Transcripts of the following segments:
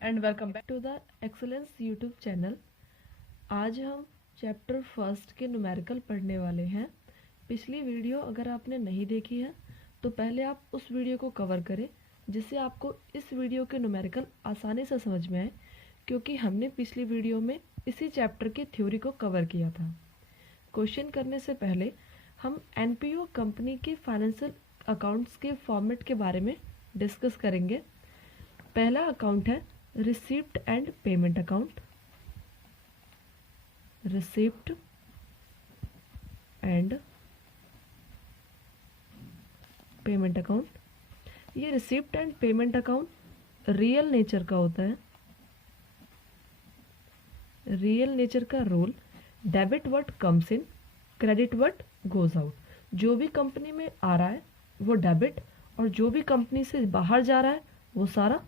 And welcome back to the Excellence YouTube channel. आज हम chapter first के numerical पढ़ने वाले हैं। पिछली वीडियो अगर आपने नहीं देखी है तो पहले आप उस वीडियो को कवर करें जिससे आपको इस वीडियो के न्यूमेरिकल आसानी से समझ में आए, क्योंकि हमने पिछली वीडियो में इसी चैप्टर की थ्योरी को कवर किया था। क्वेश्चन करने से पहले हम एनपीओ कंपनी के फाइनेंशियल अकाउंट्स के फॉर्मेट के बारे में डिस्कस करेंगे। पहला अकाउंट है receipt and payment account. Receipt and payment account. ये receipt and payment account real nature का होता है। रियल नेचर का rule, debit what comes in, credit what goes out. जो भी कंपनी में आ रहा है वो डेबिट, और जो भी कंपनी से बाहर जा रहा है वो सारा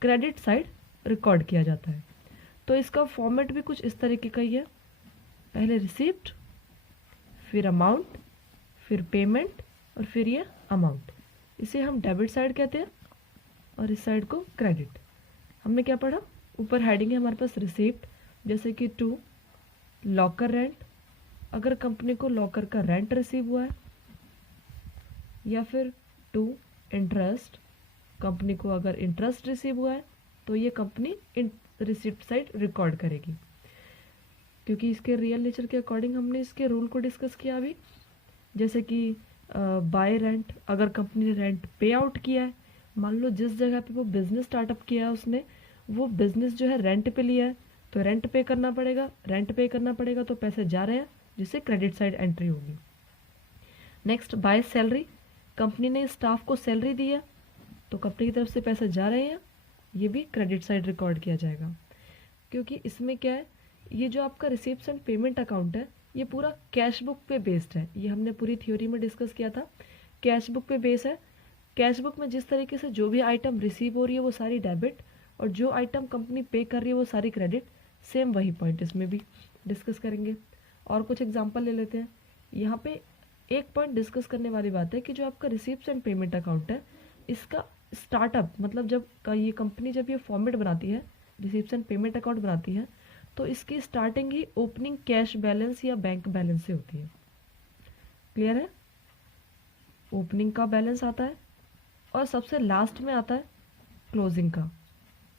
क्रेडिट साइड रिकॉर्ड किया जाता है। तो इसका फॉर्मेट भी कुछ इस तरीके का ही है। पहले रिसिप्ट, फिर अमाउंट, फिर पेमेंट, और फिर ये अमाउंट। इसे हम डेबिट साइड कहते हैं और इस साइड को क्रेडिट। हमने क्या पढ़ा? ऊपर हेडिंग है हमारे पास रिसिप्ट, जैसे कि टू लॉकर रेंट, अगर कंपनी को लॉकर का रेंट रिसीव हुआ है, या फिर टू इंटरेस्ट, कंपनी को अगर इंटरेस्ट रिसीव हुआ है तो ये कंपनी रिसिप्ट साइड रिकॉर्ड करेगी, क्योंकि इसके रियल नेचर के अकॉर्डिंग हमने इसके रूल को डिस्कस किया अभी। जैसे कि बाय रेंट, अगर कंपनी ने रेंट पे आउट किया है, मान लो जिस जगह पे वो बिजनेस स्टार्टअप किया है उसने वो बिजनेस जो है रेंट पे लिया है, तो रेंट पे करना पड़ेगा। रेंट पे करना पड़ेगा तो पैसे जा रहे हैं, जिससे क्रेडिट साइड एंट्री होगी। नेक्स्ट बाय सैलरी, कंपनी ने स्टाफ को सैलरी दी है तो कंपनी की तरफ से पैसे जा रहे हैं, ये भी क्रेडिट साइड रिकॉर्ड किया जाएगा। क्योंकि इसमें क्या है, ये जो आपका रिसिप्ट्स एंड पेमेंट अकाउंट है ये पूरा कैश बुक पे बेस्ड है। ये हमने पूरी थ्योरी में डिस्कस किया था। कैश बुक पे बेस है। कैश बुक में जिस तरीके से जो भी आइटम रिसीव हो रही है वो सारी डेबिट, और जो आइटम कंपनी पे कर रही है वो सारी क्रेडिट। सेम वही पॉइंट इसमें भी डिस्कस करेंगे। और कुछ एग्जाम्पल ले लेते हैं। यहाँ पे एक पॉइंट डिस्कस करने वाली बात है कि जो आपका रिसिप्ट्स एंड पेमेंट अकाउंट है, इसका स्टार्टअप मतलब जब ये कंपनी जब ये फॉर्मेट बनाती है, रिसिप्ट्स एंड पेमेंट अकाउंट बनाती है, तो इसकी स्टार्टिंग ही ओपनिंग कैश बैलेंस या बैंक बैलेंस से होती है। क्लियर है? ओपनिंग का बैलेंस आता है और सबसे लास्ट में आता है क्लोजिंग का।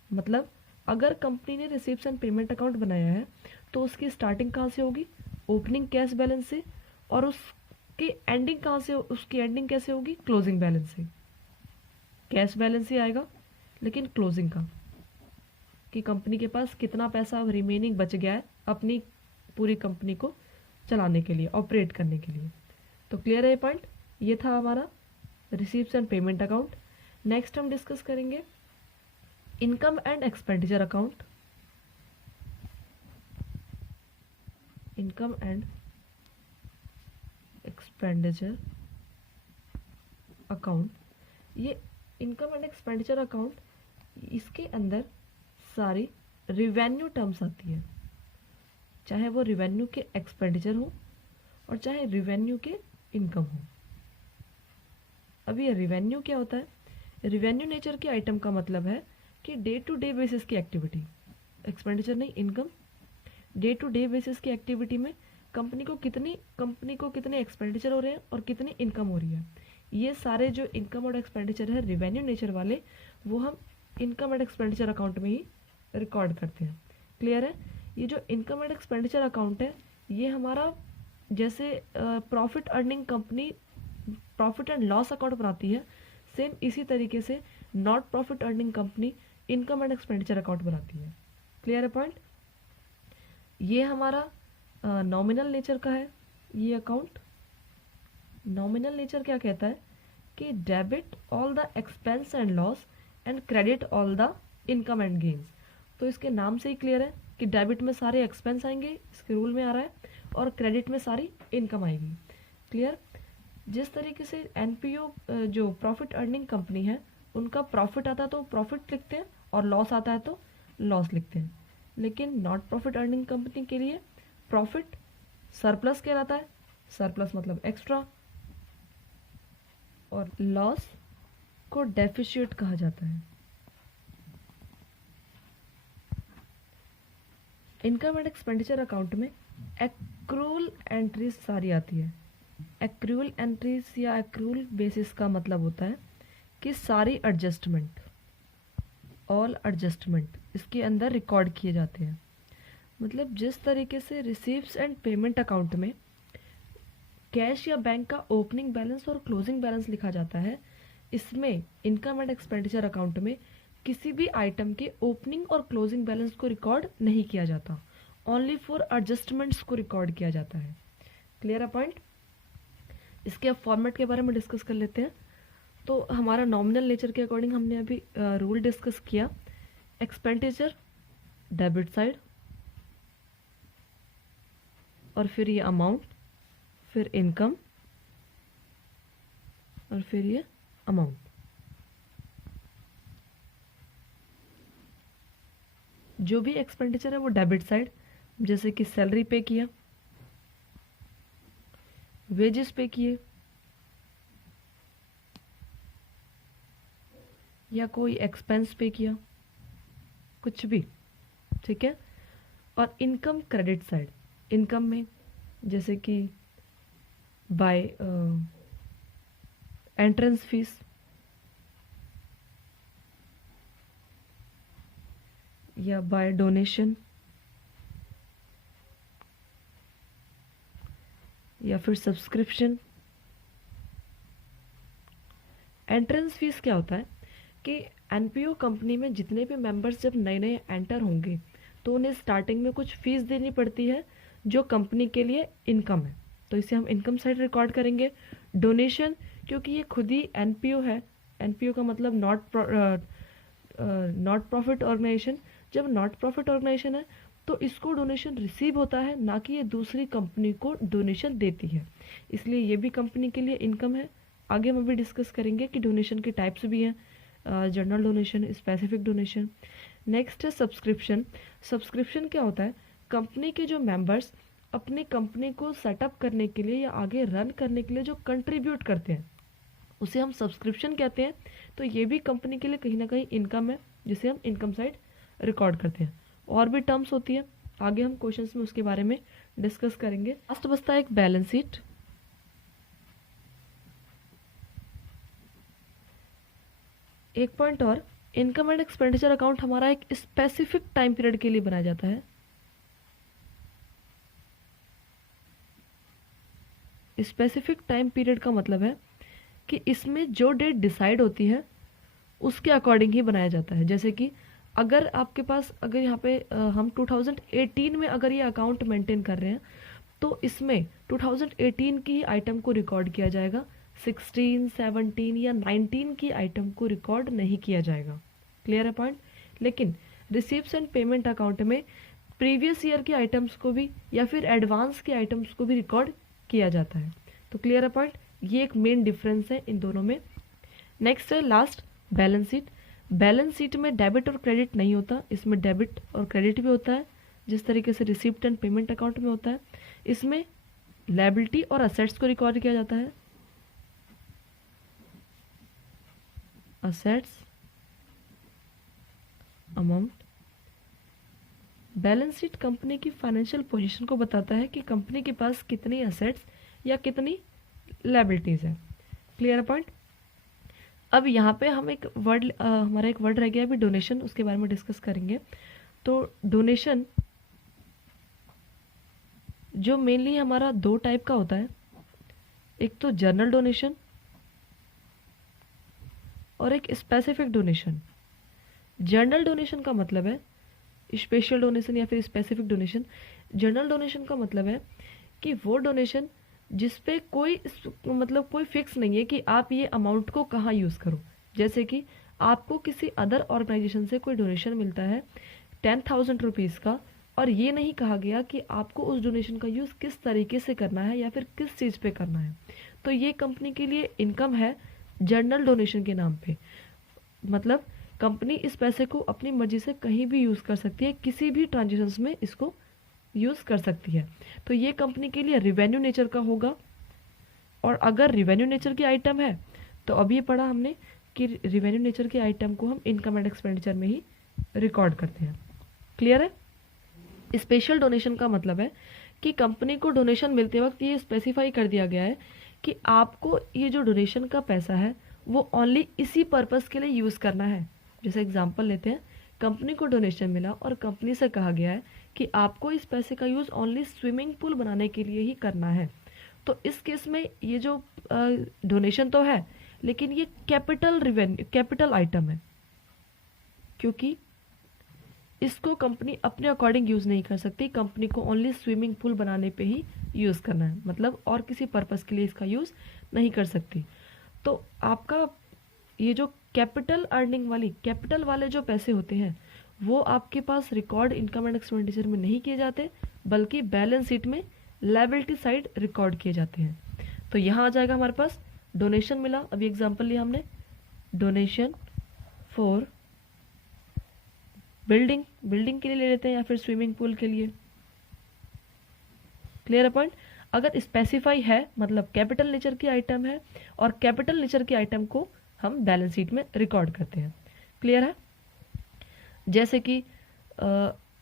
मतलब अगर कंपनी ने रिसिप्ट्स एंड पेमेंट अकाउंट बनाया है तो उसकी स्टार्टिंग कहाँ से होगी? ओपनिंग कैश बैलेंस से। और उसकी एंडिंग कहाँ से? उसकी एंडिंग कैसे होगी? क्लोजिंग बैलेंस से। कैश बैलेंस ही आएगा, लेकिन क्लोजिंग का, कि कंपनी के पास कितना पैसा रिमेनिंग बच गया है अपनी पूरी कंपनी को चलाने के लिए, ऑपरेट करने के लिए। तो क्लियर है ये पॉइंट? ये था हमारा receipts and payment account. Next हम डिस्कस करेंगे income and expenditure account. Income and expenditure account. ये इनकम एंड एक्सपेंडिचर अकाउंट, इसके अंदर सारी रिवेन्यू टर्म्स आती है, चाहे वो रिवेन्यू के एक्सपेंडिचर हो और चाहे रिवेन्यू के इनकम हो। अब ये रिवेन्यू क्या होता है? रिवेन्यू नेचर के आइटम का मतलब है कि डे टू डे बेसिस की एक्टिविटी, एक्सपेंडिचर नहीं, income. Day to day basis की एक्टिविटी में कंपनी को कितने एक्सपेंडिचर हो रहे हैं और कितनी इनकम हो रही है, ये सारे जो इनकम और एक्सपेंडिचर है रिवेन्यू नेचर वाले, वो हम इनकम एंड एक्सपेंडिचर अकाउंट में ही रिकॉर्ड करते हैं। क्लियर है? ये जो इनकम एंड एक्सपेंडिचर अकाउंट है ये हमारा जैसे profit earning company profit and loss account बनाती है, सेम इसी तरीके से not profit earning company income and expenditure account बनाती है। क्लियर है पॉइंट? ये हमारा नॉमिनल नेचर का है ये अकाउंट। नॉमिनल नेचर क्या कहता है कि debit all the expense and loss and credit all the income and gains. तो इसके नाम से ही क्लियर है कि डेबिट में सारे एक्सपेंस आएंगे, इसके रूल में आ रहा है, और क्रेडिट में सारी इनकम आएगी। क्लियर? जिस तरीके से एनपीओ जो प्रॉफिट अर्निंग कंपनी है उनका प्रॉफिट आता है तो प्रॉफिट लिखते हैं, और लॉस आता है तो लॉस लिखते हैं। लेकिन नॉट प्रॉफिट अर्निंग कंपनी के लिए प्रॉफिट सरप्लस कहलाता है, सरप्लस मतलब एक्स्ट्रा, और लॉस को डेफिशिएट कहा जाता है। इनकम एंड एक्सपेंडिचर अकाउंट में एक्रूल एंट्रीज सारी आती है। एक्रूल एंट्रीज या एक्रूल बेसिस का मतलब होता है कि सारी एडजस्टमेंट, ऑल एडजस्टमेंट इसके अंदर रिकॉर्ड किए जाते हैं। मतलब जिस तरीके से रिसीव्स एंड पेमेंट अकाउंट में कैश या बैंक का ओपनिंग बैलेंस और क्लोजिंग बैलेंस लिखा जाता है, इसमें इनकम एंड एक्सपेंडिचर अकाउंट में किसी भी आइटम के ओपनिंग और क्लोजिंग बैलेंस को रिकॉर्ड नहीं किया जाता, ओनली फॉर एडजस्टमेंट्स को रिकॉर्ड किया जाता है। क्लियर है पॉइंट? इसके अब फॉर्मेट के बारे में डिस्कस कर लेते हैं। तो हमारा नॉमिनल नेचर के अकॉर्डिंग हमने अभी रूल डिस्कस किया। एक्सपेंडिचर डेबिट साइड, और फिर ये अमाउंट, फिर इनकम, और फिर ये अमाउंट। जो भी एक्सपेंडिचर है वो डेबिट साइड, जैसे कि सैलरी पे किया, वेजेस पे किए, या कोई एक्सपेंस पे किया, कुछ भी, ठीक है। और इनकम क्रेडिट साइड, इनकम में जैसे कि बाय एंट्रेंस फीस, या बाय डोनेशन, या फिर सब्सक्रिप्शन। एंट्रेंस फीस क्या होता है कि एनपीओ कंपनी में जितने भी मेंबर्स जब नए नए एंटर होंगे तो उन्हें स्टार्टिंग में कुछ फीस देनी पड़ती है जो कंपनी के लिए इनकम है, तो इसे हम इनकम साइड रिकॉर्ड करेंगे। डोनेशन, क्योंकि ये खुद ही एनपीओ है, एनपीओ का मतलब नॉट प्रॉफिट ऑर्गेनाइजेशन। जब नॉट प्रॉफिट ऑर्गेनाइजेशन है तो इसको डोनेशन रिसीव होता है, ना कि ये दूसरी कंपनी को डोनेशन देती है, इसलिए ये भी कंपनी के लिए इनकम है। आगे हम अभी डिस्कस करेंगे कि डोनेशन के टाइप्स भी हैं, general donation, specific donation. Next है सब्सक्रिप्शन। सब्सक्रिप्शन क्या होता है? कंपनी के जो मेंबर्स अपनी कंपनी को सेटअप करने के लिए या आगे रन करने के लिए जो कंट्रीब्यूट करते हैं उसे हम सब्सक्रिप्शन कहते हैं। तो ये भी कंपनी के लिए कहीं ना कहीं इनकम है, जिसे हम इनकम साइड रिकॉर्ड करते हैं। और भी टर्म्स होती है, आगे हम क्वेश्चंस में उसके बारे में डिस्कस करेंगे। लास्ट बचता है एक बैलेंस शीट। एक पॉइंट और, इनकम एंड एक्सपेंडिचर अकाउंट हमारा एक स्पेसिफिक टाइम पीरियड के लिए बनाया जाता है। स्पेसिफिक टाइम पीरियड का मतलब है कि इसमें जो डेट डिसाइड होती है उसके अकॉर्डिंग ही बनाया जाता है। जैसे कि अगर आपके पास, अगर यहाँ पे हम 2018 में अगर ये अकाउंट मेंटेन कर रहे हैं तो इसमें 2018 की आइटम को रिकॉर्ड किया जाएगा, 16, 17 या 19 की आइटम को रिकॉर्ड नहीं किया जाएगा। क्लियर है पॉइंट? लेकिन रिसीप्ट्स एंड पेमेंट अकाउंट में प्रीवियस ईयर की आइटम्स को भी या फिर एडवांस की आइटम्स को भी रिकॉर्ड किया जाता है। तो क्लियर है पॉइंट? ये एक मेन डिफरेंस है इन दोनों में। नेक्स्ट है last, balance sheet. Balance sheet में डेबिट और क्रेडिट नहीं होता, इसमें डेबिट और क्रेडिट भी होता है, जिस तरीके से रिसिप्ट एंड पेमेंट अकाउंट में होता है। इसमें लायबिलिटी और असेट्स को रिकॉर्ड किया जाता है, assets, amount. Balance sheet company की फाइनेंशियल पोजीशन को बताता है कि कंपनी के पास कितनी असेट्स या कितनी लायबिलिटीज है। Clear point? अब यहाँ पे हम एक वर्ड, हमारा एक वर्ड रह गया अभी, डोनेशन, उसके बारे में डिस्कस करेंगे। तो डोनेशन जो मेनली हमारा दो टाइप का होता है, एक तो जनरल डोनेशन और एक स्पेसिफिक डोनेशन। जनरल डोनेशन का मतलब है स्पेशल डोनेशन या फिर स्पेसिफिक डोनेशन। जनरल डोनेशन का मतलब है कि वो डोनेशन जिस पे कोई मतलब कोई फिक्स नहीं है कि आप ये अमाउंट को कहाँ यूज़ करो। जैसे कि आपको किसी अदर ऑर्गेनाइजेशन से कोई डोनेशन मिलता है 10,000 रुपीज़ का, और ये नहीं कहा गया कि आपको उस डोनेशन का यूज़ किस तरीके से करना है या फिर किस चीज़ पे करना है, तो ये कंपनी के लिए इनकम है जनरल डोनेशन के नाम पे। मतलब कंपनी इस पैसे को अपनी मर्जी से कहीं भी यूज़ कर सकती है, किसी भी ट्रांजेक्शन्स में इसको यूज़ कर सकती है। तो ये कंपनी के लिए रिवेन्यू नेचर का होगा। और अगर रिवेन्यू नेचर की आइटम है तो अभी पढ़ा हमने कि रिवेन्यू नेचर के आइटम को हम इनकम एंड एक्सपेंडिचर में ही रिकॉर्ड करते हैं। क्लियर है? स्पेशल डोनेशन का मतलब है कि कंपनी को डोनेशन मिलते वक्त ये स्पेसिफाई कर दिया गया है कि आपको ये जो डोनेशन का पैसा है वो ओनली इसी पर्पस के लिए यूज़ करना है। जैसे एग्जांपल लेते हैं, कंपनी को डोनेशन मिला और कंपनी से कहा गया है कि आपको इस पैसे का यूज़ ओनली स्विमिंग पूल बनाने के लिए ही करना है। तो इस केस में ये जो डोनेशन तो है, लेकिन ये कैपिटल आइटम है, क्योंकि इसको कंपनी अपने अकॉर्डिंग यूज़ नहीं कर सकती। कंपनी को ओनली स्विमिंग पूल बनाने पे ही यूज़ करना है, मतलब और किसी पर्पस के लिए इसका यूज़ नहीं कर सकती। तो आपका ये जो कैपिटल वाले जो पैसे होते हैं वो आपके पास रिकॉर्ड इनकम एंड एक्सपेंडिचर में नहीं किए जाते, बल्कि बैलेंस शीट में लायबिलिटी साइड रिकॉर्ड किए जाते हैं। तो यहाँ आ जाएगा हमारे पास डोनेशन मिला, अभी एग्जांपल लिया हमने, डोनेशन फॉर बिल्डिंग के लिए ले लेते हैं या फिर स्विमिंग पूल के लिए। क्लियर है पॉइंट? अगर स्पेसिफाई है मतलब कैपिटल नेचर की आइटम है, और कैपिटल नेचर की आइटम को हम बैलेंस शीट में रिकॉर्ड करते हैं। क्लियर है? जैसे कि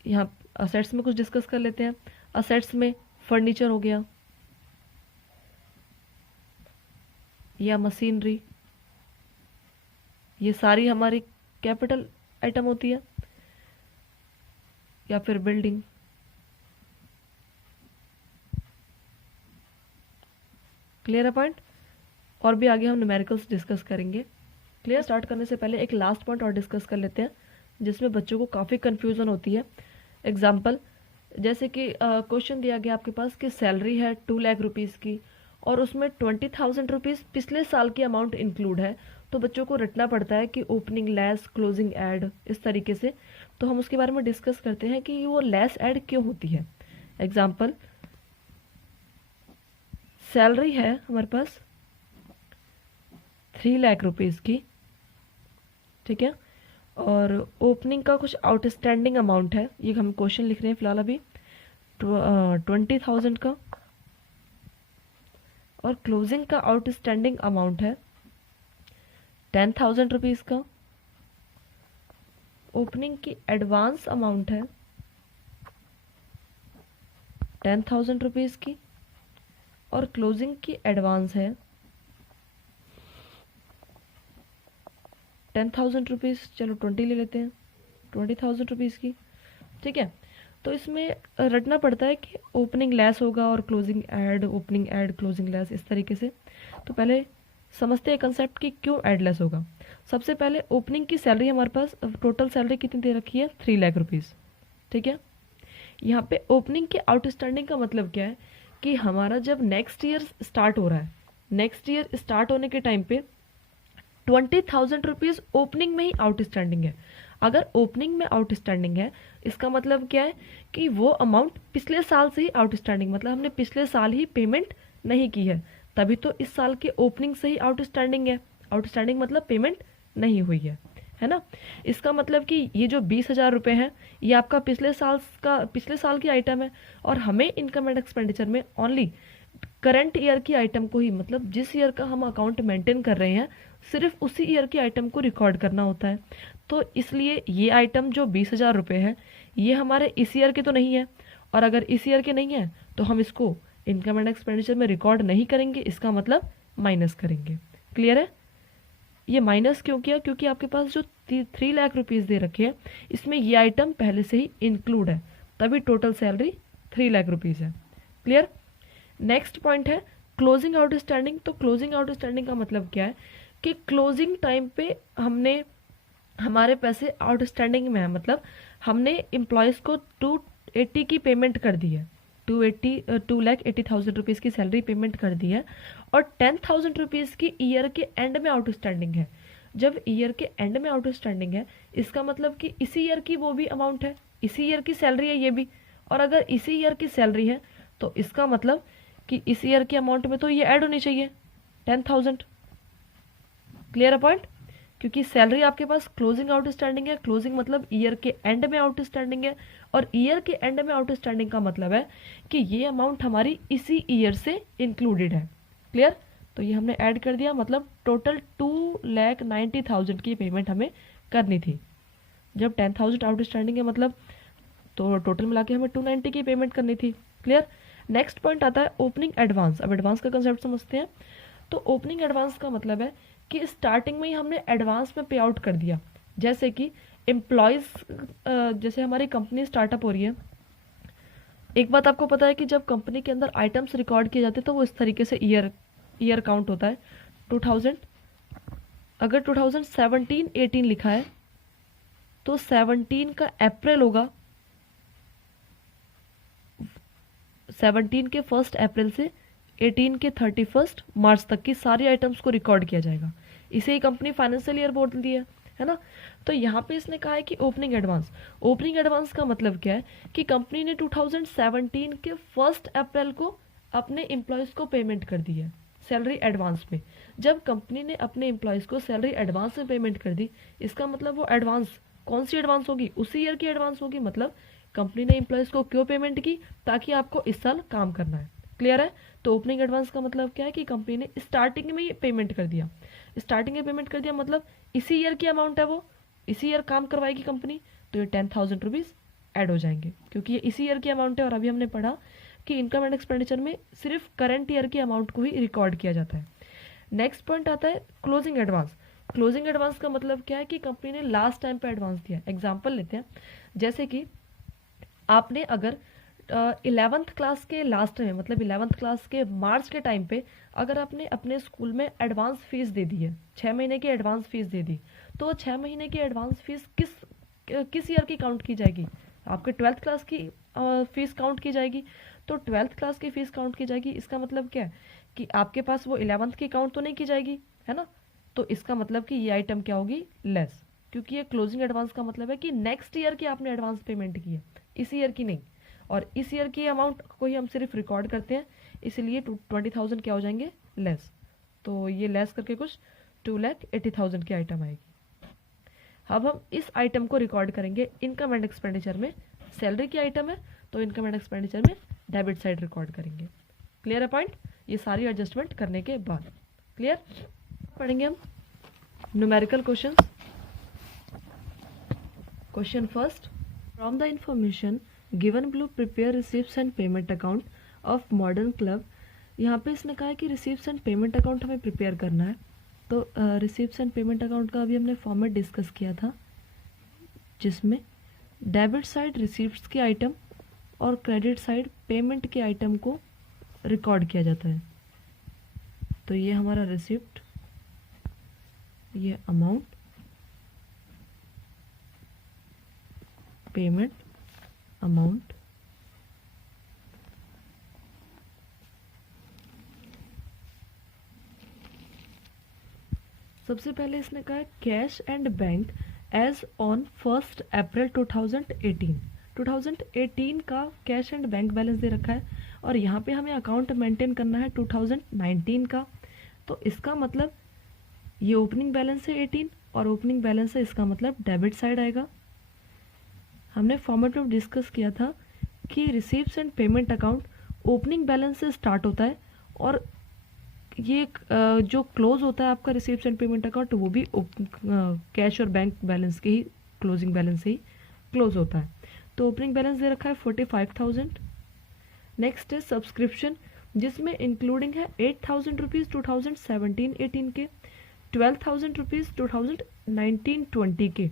यहाँ असेट्स में कुछ डिस्कस कर लेते हैं। असेट्स में फर्नीचर हो गया या मशीनरी, ये सारी हमारी कैपिटल आइटम होती है, या फिर बिल्डिंग। क्लियर है पॉइंट? और भी आगे हम न्यूमेरिकल्स डिस्कस करेंगे। क्लियर? स्टार्ट करने से पहले एक लास्ट पॉइंट और डिस्कस कर लेते हैं जिसमें बच्चों को काफ़ी कन्फ्यूज़न होती है। एग्जाम्पल, जैसे कि क्वेश्चन दिया गया आपके पास कि सैलरी है 2 लाख रुपीज़ की और उसमें 20,000 रुपीज़ पिछले साल की अमाउंट इंक्लूड है, तो बच्चों को रटना पड़ता है कि ओपनिंग लेस, क्लोजिंग ऐड, इस तरीके से। तो हम उसके बारे में डिस्कस करते हैं कि वो लेस ऐड क्यों होती है। एग्जाम्पल, सैलरी है हमारे पास 3 लाख रुपीज़ की, ठीक है, और ओपनिंग का कुछ आउटस्टैंडिंग अमाउंट है, ये हम क्वेश्चन लिख रहे हैं फिलहाल अभी, 20,000 का, और क्लोजिंग का आउटस्टैंडिंग अमाउंट है 10,000 रुपीज़ का। ओपनिंग की एडवांस अमाउंट है 10,000 रुपीज़ की, और क्लोजिंग की एडवांस है 10,000 रुपीज़, चलो 20 ले लेते हैं, 20,000 रुपीज़ की, ठीक है। तो इसमें रटना पड़ता है कि ओपनिंग लेस होगा और closing add, opening add, closing less, इस तरीके से। तो पहले समझते हैं कंसेप्ट कि क्यों ऐड लेस होगा। सबसे पहले ओपनिंग की सैलरी हमारे पास टोटल सैलरी कितनी दे रखी है, 3 लाख रुपीज़, ठीक है। यहाँ पे ओपनिंग के आउटस्टैंडिंग का मतलब क्या है कि हमारा जब नेक्स्ट ईयर स्टार्ट हो रहा है, नेक्स्ट ईयर स्टार्ट होने के टाइम पे 20,000 रुपीज़ ओपनिंग में ही आउटस्टैंडिंग है। अगर ओपनिंग में आउटस्टैंडिंग है, इसका मतलब क्या है कि वो अमाउंट पिछले साल से ही आउटस्टैंडिंग, मतलब हमने पिछले साल ही पेमेंट नहीं की है, तभी तो इस साल के ओपनिंग से ही आउटस्टैंडिंग है। आउटस्टैंडिंग मतलब पेमेंट नहीं हुई है ना। इसका मतलब कि ये जो 20,000 रुपये हैं, ये आपका पिछले साल की आइटम है, और हमें इनकम एंड एक्सपेंडिचर में ओनली करंट ईयर की आइटम को ही, मतलब जिस ईयर का हम अकाउंट मेंटेन कर रहे हैं, सिर्फ उसी ईयर की आइटम को रिकॉर्ड करना होता है। तो इसलिए ये आइटम जो 20,000 रुपये है, ये हमारे इस ईयर के तो नहीं है, और अगर इस ईयर के नहीं है तो हम इसको इनकम एंड एक्सपेंडिचर में रिकॉर्ड नहीं करेंगे, इसका मतलब माइनस करेंगे। क्लियर है? ये माइनस क्यों किया? क्योंकि आपके पास जो 3 लाख रुपीज़ दे रखे हैं, इसमें ये आइटम पहले से ही इंक्लूड है, तभी टोटल सैलरी 3 लाख रुपीज़ है। क्लियर? नेक्स्ट पॉइंट है क्लोजिंग आउटस्टैंडिंग। तो क्लोजिंग आउटस्टैंडिंग का मतलब क्या है कि क्लोजिंग टाइम पे हमारे पैसे आउटस्टैंडिंग में है, मतलब हमने एम्प्लॉयज़ को 280 की पेमेंट कर दी है, 2,80,000 रुपीज़ की सैलरी पेमेंट कर दी है, और 10,000 रुपीज़ की ईयर के एंड में आउटस्टैंडिंग है। जब ईयर के एंड में आउटस्टैंडिंग है, इसका मतलब कि इसी ईयर की वो भी अमाउंट है, इसी ईयर की सैलरी है ये भी, और अगर इसी ईयर की सैलरी है तो इसका मतलब कि इस ईयर के अमाउंट में तो ये ऐड होनी चाहिए 10,000। क्लियर है पॉइंट? क्योंकि सैलरी आपके पास क्लोजिंग आउटस्टैंडिंग है, क्लोजिंग मतलब ईयर के एंड में आउटस्टैंडिंग है, और ईयर के एंड में आउटस्टैंडिंग का मतलब है कि ये अमाउंट हमारी इसी ईयर से इंक्लूडेड है। क्लियर? तो ये हमने ऐड कर दिया, मतलब टोटल 2,90,000 की पेमेंट हमें करनी थी। जब 10,000 आउटस्टैंडिंग है, मतलब तो टोटल मिला के हमें 290 की पेमेंट करनी थी। क्लियर। नेक्स्ट पॉइंट आता है ओपनिंग एडवांस। अब एडवांस का कंसेप्ट समझते हैं। तो ओपनिंग एडवांस का मतलब है कि स्टार्टिंग में ही हमने एडवांस में पे आउट कर दिया। जैसे कि एम्प्लॉयज़, जैसे हमारी कंपनी स्टार्टअप हो रही है, एक बात आपको पता है कि जब कंपनी के अंदर आइटम्स रिकॉर्ड किए जाते हैं तो वो इस तरीके से ईयर काउंट होता है। 2000, अगर 2017-18 लिखा है तो 17 का अप्रैल होगा, 17 के 1 अप्रैल से 18 के 31 मार्च तक की सारी आइटम्स को रिकॉर्ड किया जाएगा। इसे ही कंपनी फाइनेंशियल ईयर बोलती है ना। तो यहाँ पे इसने कहा है कि ओपनिंग एडवांस। ओपनिंग एडवांस का मतलब क्या है कि कंपनी ने 2017 के 1 अप्रैल को अपने एम्प्लॉयज़ को पेमेंट कर दी है सैलरी एडवांस में। जब कंपनी ने अपने एम्प्लॉयज़ को सैलरी एडवांस में पेमेंट कर दी, इसका मतलब वो एडवांस कौन सी एडवांस होगी, उसी ईयर की एडवांस होगी। मतलब कंपनी ने एम्प्लॉयज़ को क्यों पेमेंट की, ताकि आपको इस साल काम करना है। क्लियर है। तो ओपनिंग एडवांस का मतलब क्या है कि कंपनी ने स्टार्टिंग में ही पेमेंट कर दिया। स्टार्टिंग में पेमेंट कर दिया मतलब इसी ईयर की अमाउंट है, वो इसी ईयर काम करवाएगी कंपनी, तो ये 10,000 रुपीज़ ऐड हो जाएंगे क्योंकि ये इसी ईयर की अमाउंट है। और अभी हमने पढ़ा कि इनकम एंड एक्सपेंडिचर में सिर्फ करंट ईयर की अमाउंट को ही रिकॉर्ड किया जाता है। नेक्स्ट पॉइंट आता है क्लोजिंग एडवांस। क्लोजिंग एडवांस का मतलब क्या है कि कंपनी ने लास्ट टाइम पे एडवांस दिया। एग्जाम्पल लेते हैं, जैसे कि आपने अगर 11th क्लास के लास्ट में, मतलब 11th क्लास के मार्च के टाइम पे अगर आपने अपने स्कूल में एडवांस फीस दे दी है, 6 महीने की एडवांस फीस दे दी, तो 6 महीने की एडवांस फीस किस ईयर की काउंट की जाएगी, आपके 12th क्लास की फीस काउंट की जाएगी। तो 12th क्लास की फीस काउंट की जाएगी। इसका मतलब क्या है कि आपके पास वो 11th की काउंट तो नहीं की जाएगी, है ना। तो इसका मतलब कि ये आइटम क्या होगी, लेस, क्योंकि ये क्लोजिंग एडवांस का मतलब है कि नेक्स्ट ईयर की आपने एडवांस पेमेंट की है, इस ईयर की नहीं। और इस ईयर की अमाउंट को ही हम सिर्फ रिकॉर्ड करते हैं, इसलिए 20,000 क्या हो जाएंगे, लेस। तो ये लेस करके कुछ 2,80,000 की आइटम आएगी। अब हम इस आइटम को रिकॉर्ड करेंगे इनकम एंड एक्सपेंडिचर में। सैलरी की आइटम है तो इनकम एंड एक्सपेंडिचर में डेबिट साइड रिकॉर्ड करेंगे। क्लियर है पॉइंट। ये सारी एडजस्टमेंट करने के बाद क्लियर। पढ़ेंगे हम numerical questions. Question first, from the information given below prepare receipts and payment account of modern club. यहाँ पे इसने कहा है कि रिसीप्ट्स एंड पेमेंट अकाउंट हमें प्रिपेयर करना है। तो रिसीप्ट्स एंड पेमेंट अकाउंट का अभी हमने फॉर्मेट डिस्कस किया था, जिसमें डेबिट साइड रिसीप्ट्स के आइटम और क्रेडिट साइड पेमेंट के आइटम को रिकॉर्ड किया जाता है। तो ये हमारा रिसिप्ट, ये अमाउंट, पेमेंट अमाउंट, सबसे पहले इसने कहा cash and bank as on 1 April 2018। 2018 का कैश एंड बैंक बैलेंस दे रखा है और यहाँ पे हमें अकाउंट मेंटेन करना है 2019 का। तो इसका मतलब ये ओपनिंग बैलेंस है 18 और ओपनिंग बैलेंस है, इसका मतलब डेबिट साइड आएगा। हमने फॉर्मेट में डिस्कस किया था कि receipts and payment account opening balance से स्टार्ट होता है और ये जो क्लोज होता है आपका रिसीप्ट्स एंड पेमेंट अकाउंट, वो भी कैश और बैंक बैलेंस के ही क्लोजिंग बैलेंस से ही क्लोज होता है। तो ओपनिंग बैलेंस दे रखा है 45,000। नेक्स्ट है सब्सक्रिप्शन, जिसमें इंक्लूडिंग है 8,000 रुपीज़ 2017-18 के, 12,000 रुपीज़ 2019-20 के,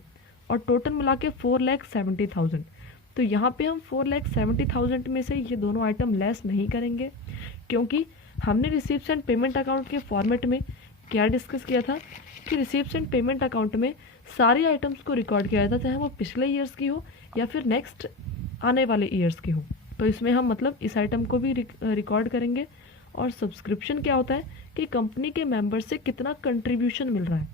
और टोटल मिला के 4,70,000। तो यहाँ पे हम 4,70,000 में से ये दोनों आइटम लेस नहीं करेंगे, क्योंकि हमने रिसीप्ट्स एंड पेमेंट अकाउंट के फॉर्मेट में क्या डिस्कस किया था कि रिसीप्ट्स एंड पेमेंट अकाउंट में सारी आइटम्स को रिकॉर्ड किया जाता है, चाहे वो पिछले ईयर्स की हो या फिर नेक्स्ट आने वाले ईयर्स की हो। तो इसमें हम मतलब इस आइटम को भी रिकॉर्ड करेंगे। और सब्सक्रिप्शन क्या होता है कि कंपनी के मेंबर से कितना कंट्रीब्यूशन मिल रहा है,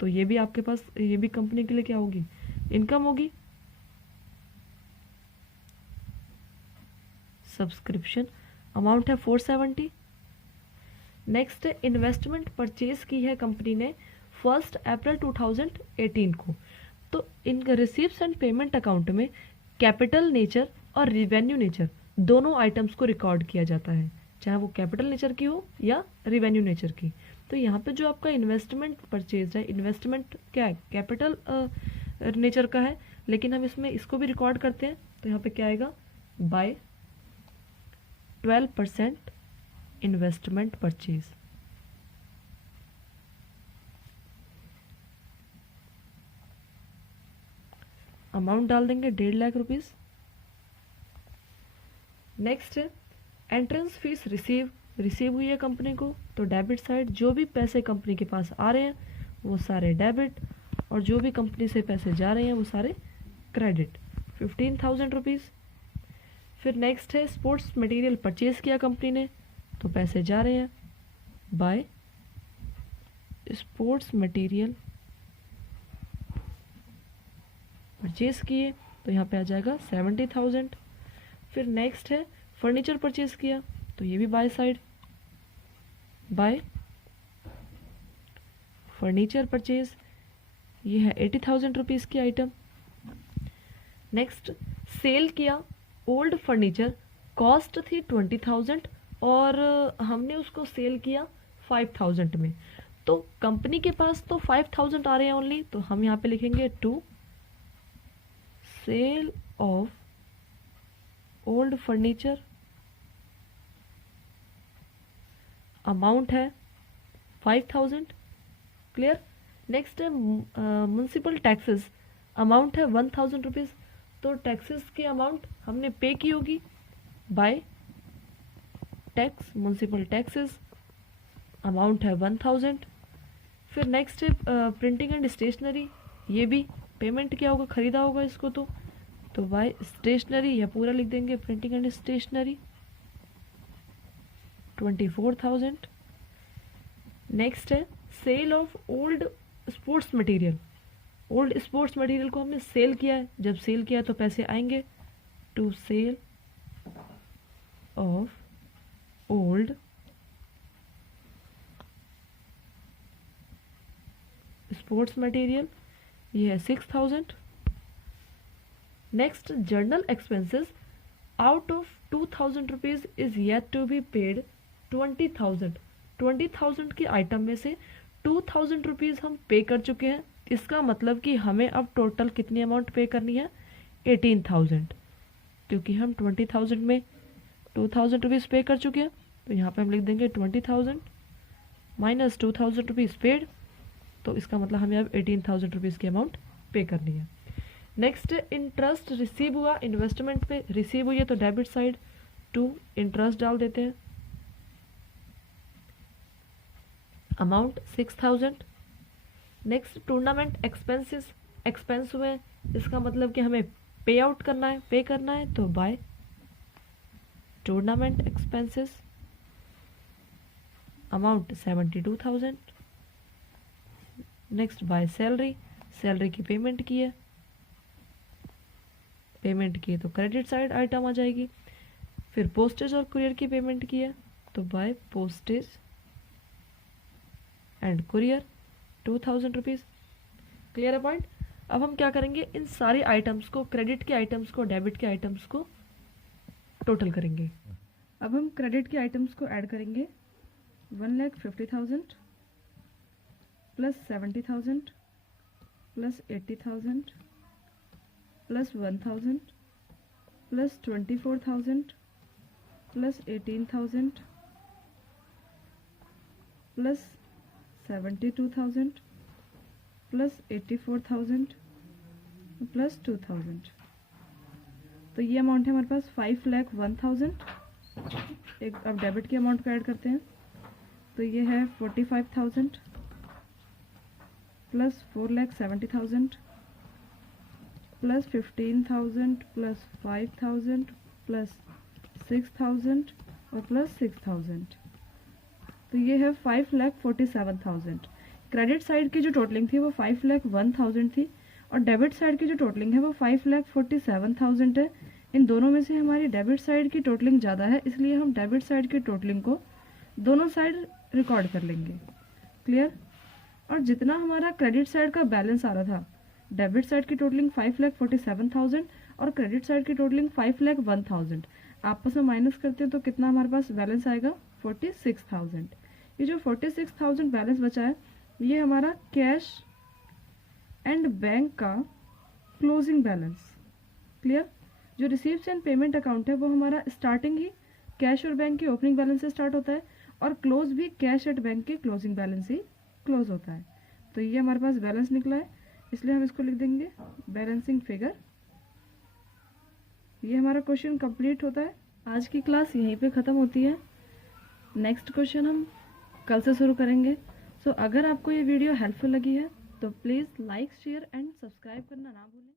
तो ये भी आपके पास, ये भी कंपनी के लिए क्या होगी, इनकम होगी। सब्सक्रिप्शन अमाउंट है 470। नेक्स्ट है इन्वेस्टमेंट परचेज की है कंपनी ने 1 अप्रैल 2018 को। तो इन रिसीप्ट्स एंड पेमेंट अकाउंट में कैपिटल नेचर और रिवेन्यू नेचर दोनों आइटम्स को रिकॉर्ड किया जाता है, चाहे वो कैपिटल नेचर की हो या रिवेन्यू नेचर की। तो यहाँ पे जो आपका इन्वेस्टमेंट परचेज है, इन्वेस्टमेंट क्या है, कैपिटल नेचर का है, लेकिन हम इसमें इसको भी रिकॉर्ड करते हैं। तो यहाँ पे क्या आएगा, बाय 12% इन्वेस्टमेंट परचेज। अमाउंट डाल देंगे 1.5 लाख रुपीज। नेक्स्ट है एंट्रेंस फीस रिसीव हुई है कंपनी को, तो डेबिट साइड जो भी पैसे कंपनी के पास आ रहे हैं वो सारे डेबिट, और जो भी कंपनी से पैसे जा रहे हैं वो सारे क्रेडिट, 15,000 रुपीज़। फिर नेक्स्ट है स्पोर्ट्स मटेरियल परचेज किया कंपनी ने, तो पैसे जा रहे हैं बाय स्पोर्ट्स मटेरियल परचेज किए, तो यहाँ पे आ जाएगा 70,000। फिर नेक्स्ट है फर्नीचर परचेज किया, तो ये भी by side, bye furniture purchase, ये है 80,000 रुपीज़ की आइटम। नेक्स्ट सेल किया ओल्ड फर्नीचर, कॉस्ट थी 20,000 और हमने उसको सेल किया 5,000 में, तो कंपनी के पास तो 5,000 आ रहे हैं ओनली, तो हम यहाँ पे लिखेंगे to sale of old furniture, amount है 5,000। क्लियर। नेक्स्ट है म्युनिसिपल टैक्सेस, अमाउंट है 1,000 रुपीज़, तो टैक्सेस की अमाउंट हमने पे की होगी bye tax municipal taxes, amount है 1,000। फिर नेक्स्ट है प्रिंटिंग एंड स्टेशनरी, ये भी पेमेंट क्या होगा, खरीदा होगा इसको, तो बाय स्टेशनरी या पूरा लिख देंगे प्रिंटिंग एंड स्टेशनरी, 24,000। नेक्स्ट है sale of old sports material, old sports material को हमने सेल किया है, जब सेल किया तो पैसे आएंगे to sale of old sports material, ये है 6,000। Next general expenses, out of 2,000 rupees is yet to be paid 20,000 की आइटम में से 2,000 रुपीज हम पे कर चुके हैं, इसका मतलब कि हमें अब टोटल कितनी अमाउंट पे करनी है, 18,000, क्योंकि हम 20,000 में 2,000 रुपीज़ पे कर चुके हैं, तो यहाँ पे हम लिख देंगे 20,000 माइनस 2,000 रुपीज़ पेड, तो इसका मतलब हमें अब 18,000 रुपीज़ की अमाउंट पे करनी है। नेक्स्ट इंटरेस्ट रिसीव हुआ, इन्वेस्टमेंट पे रिसीव हुई है, तो डेबिट साइड टू इंटरेस्ट डाल देते हैं, amount 6,000। Next tournament expenses, expense हुए, इसका मतलब कि हमें पे आउट करना है, पे करना है, तो by tournament expenses, amount 72,000। Next by salary, salary की पेमेंट की है, पेमेंट की है तो क्रेडिट साइड आइटम आ जाएगी। फिर पोस्टेज और कुरियर की पेमेंट की है, तो by postage and courier 2,000 rupees. Clear है पॉइंट। अब हम क्या करेंगे, इन सारी आइटम्स को, क्रेडिट के आइटम्स को, डेबिट के आइटम्स को टोटल करेंगे। अब हम क्रेडिट के आइटम्स को ऐड करेंगे, 1,50,000 plus 70,000 plus 80,000 plus 1,000 plus 24,000 plus 18,000 plus 72,000 plus 84,000 plus 2,000, तो ये अमाउंट है हमारे पास 5,01,000। एक अब डेबिट के अमाउंट को ऐड करते हैं, तो ये है 45,000 प्लस 4,70,000 प्लस 15,000 प्लस 5,000 प्लस 6,000 और प्लस 6,000, तो ये है 5,47,000। क्रेडिट साइड की जो टोटलिंग थी वो 5,01,000 थी और डेबिट साइड की जो टोटलिंग है वो 5,47,000 है। इन दोनों में से हमारी डेबिट साइड की टोटलिंग ज़्यादा है, इसलिए हम डेबिट साइड की टोटलिंग को दोनों साइड रिकॉर्ड कर लेंगे। क्लियर। और जितना हमारा क्रेडिट साइड का बैलेंस आ रहा था, डेबिट साइड की टोटलिंग 5,47,000 और क्रेडिट साइड की टोटलिंग 5,01,000, आपस में माइनस करते हैं तो कितना हमारे पास बैलेंस आएगा, 46,000। ये जो 46,000 बैलेंस बचा है ये हमारा कैश एंड बैंक का क्लोजिंग बैलेंस। क्लियर। जो रिसीव्स एंड पेमेंट अकाउंट है वो हमारा स्टार्टिंग ही कैश और बैंक के ओपनिंग बैलेंस से स्टार्ट होता है और क्लोज भी कैश एट बैंक के क्लोजिंग बैलेंस ही क्लोज होता है। तो ये हमारे पास बैलेंस निकला है, इसलिए हम इसको लिख देंगे बैलेंसिंग फिगर। ये हमारा क्वेश्चन कंप्लीट होता है। आज की क्लास यहीं पे ख़त्म होती है। नेक्स्ट क्वेश्चन हम कल से शुरू करेंगे। सो अगर आपको ये वीडियो हेल्पफुल लगी है तो please like share and subscribe करना ना भूलें।